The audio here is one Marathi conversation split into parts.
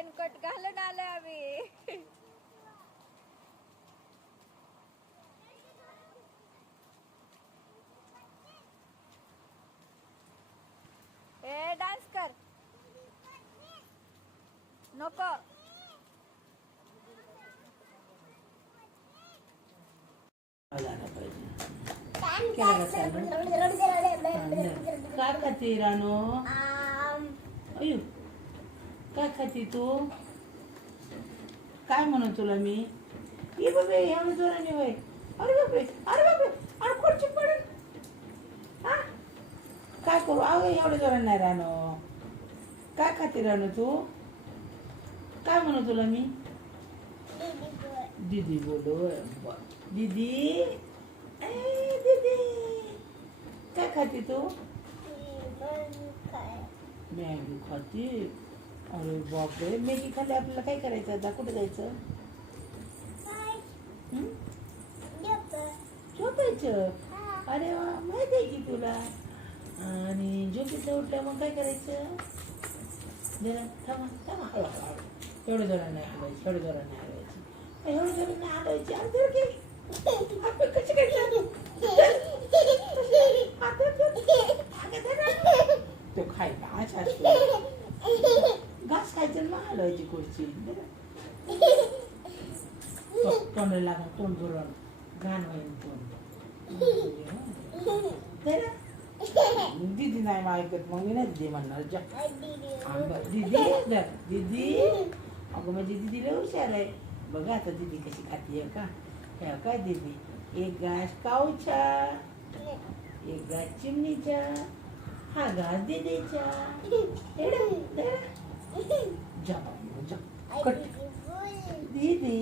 रेनकोट घालून आलोय आम्ही. ए डान्स कर नको. काय खाते रानो? अयो काय खाते तू? काय म्हणू तुला मी? ये बाबे एवढं जोराने वय. अरे बापरे अरे बापरे अरे खुर्ची पडेल. हा काय करू? अगं एवढं जोराने नाही रानो. काय खाते रानो तू? काय म्हणू तुला मी? दीदी बोलो. दीदी दीदी काय खाते तू? मॅगी खाते. अरे बापरे मॅगी खाल्ली आपल्याला काय करायचं आता? कुठे जायचं? झोपायचं. अरे वा माहिती आहे की तुला. आणि झोपेचं उठल्या मग काय करायचं? जरा थांबा थांबा हळूहळू. एवढं जरा नाही हलवायचं. एवढं जरा नाही हलवायचं. एवढं जरा नाही हलवायची. आणि जरा की आपण कशी काय तो खायला अशा घास खायचं ना हलवायची खुर्ची. तोंड लागा तोंड भरून घाण होईल तोंड. दीदी नाही ऐकत मग मी नाही दीदी म्हणणार. दीदी दीदी अगं माझी दीदीला हुशार आहे. बघा आता दीदी कशी खाते का? काय दीदी एक घास काऊचा, एक घास चिमणीचा, हा घास दीदीचा. दीदी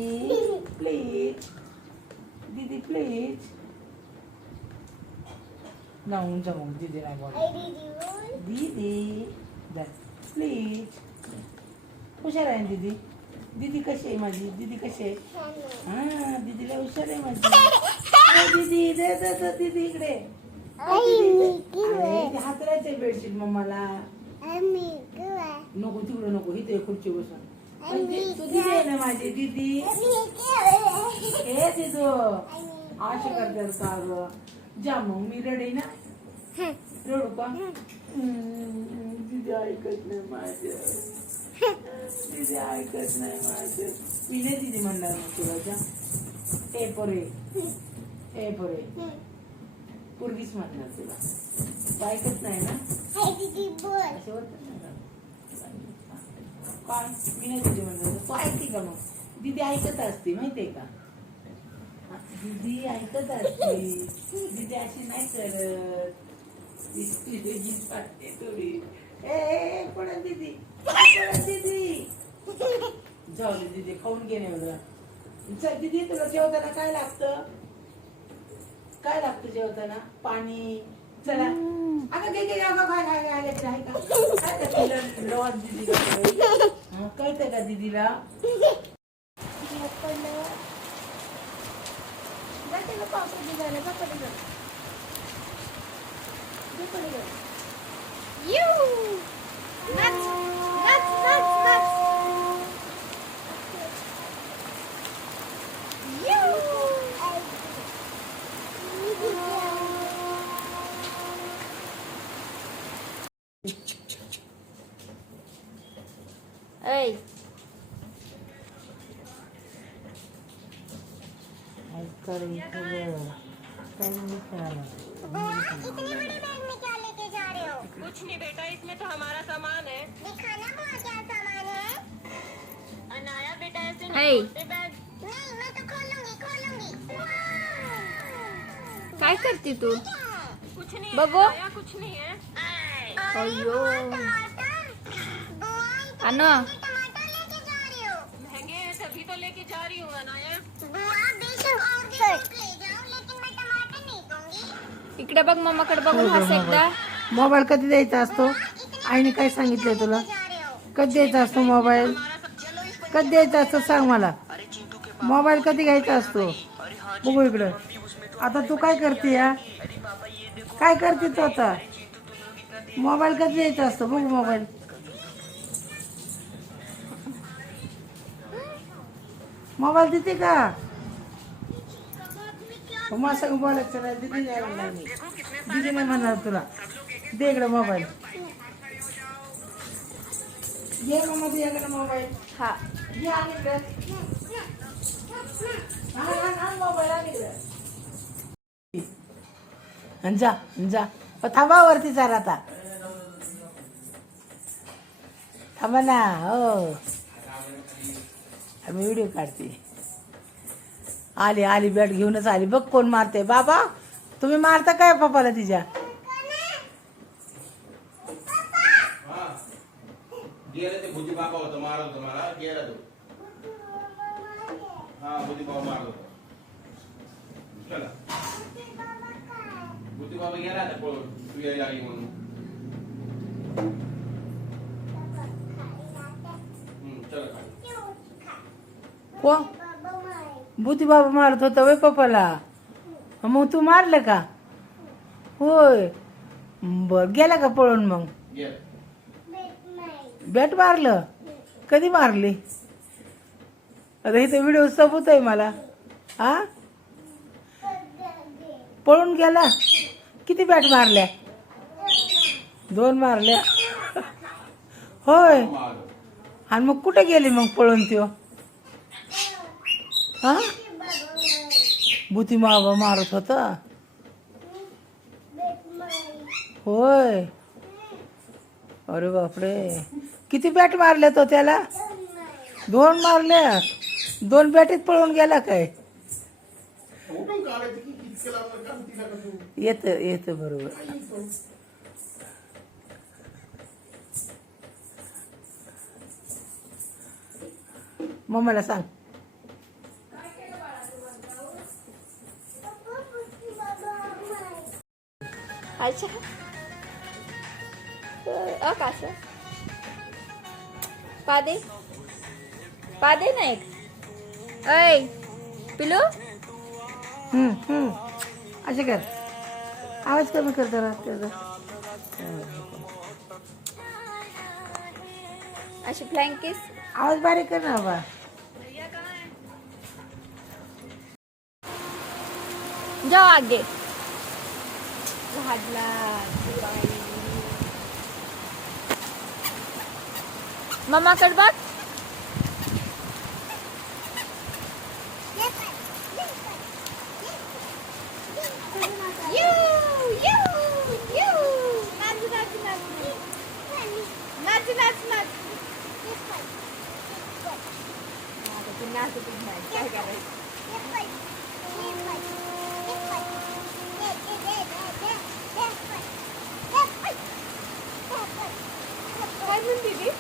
प्लीज दीदी प्लीज जाऊन जाऊन दीदी नाही बोल. दीदी प्लीज हुशार आहे दीदी. दीदी कशी आहे माझी? दीदी कशी आहे? हा दीदीला हुशार आहे माझी. दीदी दे दे दीदी इकडे. हातरायचंय बेडशीट मम्माला. नको तिकडं नको इथे खुर्ची बसून. तू दीदी आहे ना माझी दीदी. हे दीदू असे करतात का ग? जा मग मी रडे ना. रडू का? दीदी ऐकत नाही माझं. दीदी ऐकत नाही माझं. मी नाही दीदी म्हणणार मग तुला. जा ए पोरे ए पोरे पोरगीच म्हणणार तुला. तू ऐकत नाही ना. असे होतं ना काय? मी नाही दीदी म्हणणार. तू ऐकते का मग? दीदी ऐकत असते माहितीये का? दीदी ऐकत असते. दीदी अशी नाही करत. थोडी ए पडत दीदी पडत दीदी. जाऊ दे दीदी खाऊन घे एवढं. चल दीदी तुला जेवताना काय लागतं? काय लागतं जेवताना? पाणी. चला अगं घे घे अगं काय काय काय आहे का? लॉज दीदीला कळतंय का दीदीला? ऐ इतनी बड़ी बैग में क्या लेके जा रहे हो? कुछ नहीं बेटा, इसमें तो हमारा सामान है. दिखाना बुआ क्या सामान है. अनाया बेटा ऐसे Hey. नहीं खोलते बैग. नहीं मैं तो खोलूंगी. काय करते तू? कुछ नहीं बघू. है अनाया, कुछ नहीं है. अयो टमाटर. बुआ अनो टमाटर लेके जा रही हो. महंगे हैं तभी तो लेके जा रही हूँ अनाया. बुआ बेशक और भी कुछ ले जाओ लेकिन मैं टमाटर नहीं दूंगी. इकडे बघ मम्माकडे बघून हस एकदा. मोबाईल कधी द्यायचा असतो? आईने काय सांगितलंय तुला? जा रहे हो. कधी द्यायचा असतो मोबाईल? कधी द्यायचा असतो सांग मला. मोबाईल कधी घ्यायचा असतो? बघू इकडं. आता तू काय करते या? काय करते तू आता? मोबाईल कधी द्यायचा असतो? बघू मोबाईल. मोबाईल देते का? मग संग बोलायचं नाही, दिदी नाही म्हणणार मी. दिदी नाही म्हणणार तुला. दे इकडे मोबाईल. ये मम्मा दे इकडे मोबाईल. हा ये आण इकडे. आण मोबाईल आण इकडे. आणि जा जा. थांबा वरती चाल आता. थांबा ना. हो मी व्हिडिओ काढते. आली आली बॅट घेऊनच आली. बघ कोण मारते. बाबा तुम्ही मारता काय पप्पाला तिच्या? गेलं ते भुजी बाबा होतं मारत होतं मला. गेला तो. हा भुजी बाबा मारत होता. चला भुजी बाबा गेला आता पळून. तू यायला लागली म्हणून. चला खाली. कोण? भूती बाबा मारत होता वय पप्पाला. मग तू मारलं का? होय बर. गेला का पळून मग? गेला. बॅट मारलं? कधी मारली? आता इथे व्हिडिओ सबूत आहे मला. हा पळून गेला? किती बॅट मारल्या? 2 मारल्या. होय. मारलं. आणि मग कुठे गेली मग पळून त्यो? हा भूती बाबा मारत होता. होय. अरे बापरे. किती बॅट मारल्या तो त्याला? 2 मारल्या. 2 बॅटीत पळून गेला काय? उठून काढायचं की इतकं लावलं काम तिला का तू? येत बरोबर. मम्माला सांग. अच्छा आकाश पादे पादे ना एक. ऐ पिलू असे कर. आवाज कमी कर जरा त्याचा. अशी फ्लँकिस आवाज बारीक कर ना बाबा. जाओ आगे. झाडला मम्माकडे बघ. काय करायचं? काय म्हणते ती?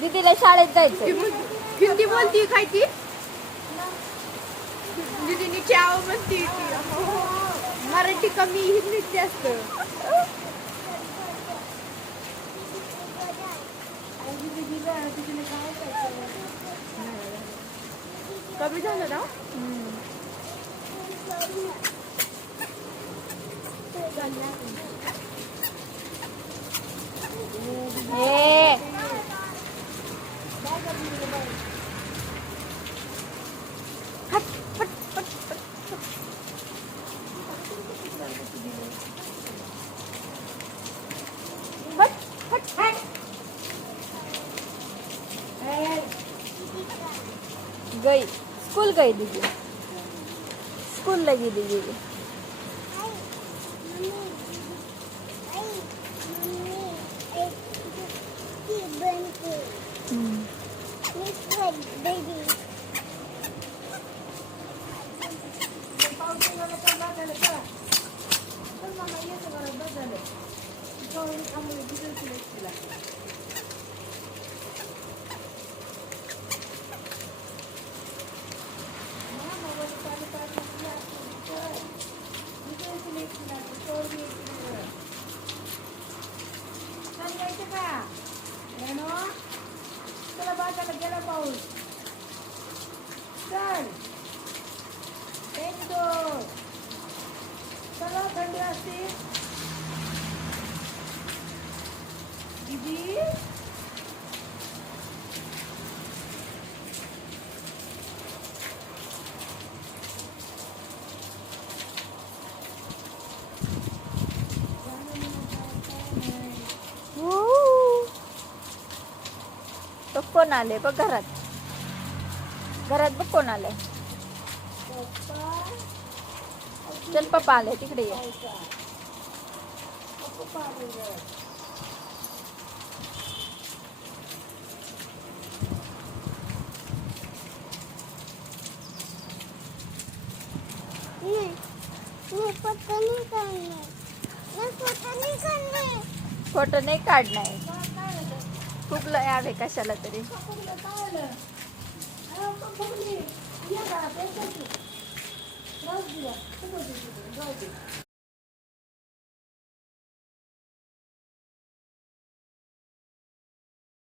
दीदीला शाळेत जायचं. हिंदी बोलती काय ती? दीदीने चाव म्हणती ती. मराठी कमी हिंदी जास्त. कमी झालं ना? ए गई स्कूल गई दीदी. स्कूल लगी दीदी. कोण आले बघ घरात. घरात बघ कोण आलंय. चल पप्पा आले तिकडे ये. मैं फोटो नहीं करने. मैं फोटो नहीं करने. फोटो नाही काढणार. खूप लय आहे कशाला तरी.